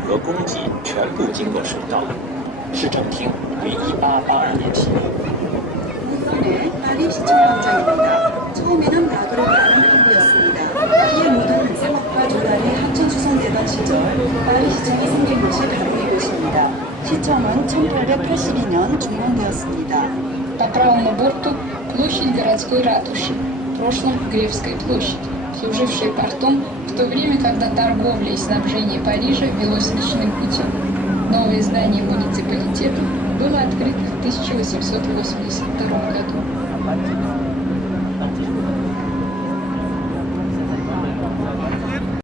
和供给全部经过水道。市政厅于1882年启用。 일본의 파리 시청 광장입니다. 처음에는 나그를 파는 항구였습니다. 파리의 모든 상업과 조달이 합천 수송되던 시절 파리 시청이 생긴 곳이 바로 이곳입니다. 시청은 1882년 중공되었습니다. По правому борту площадь городской ратуши, в прошлом Гревская площадь, служившая портом в то время, когда торговля и снабжение Парижа велось речным путем. Новое здание муниципалитета было открыто в 1882 году.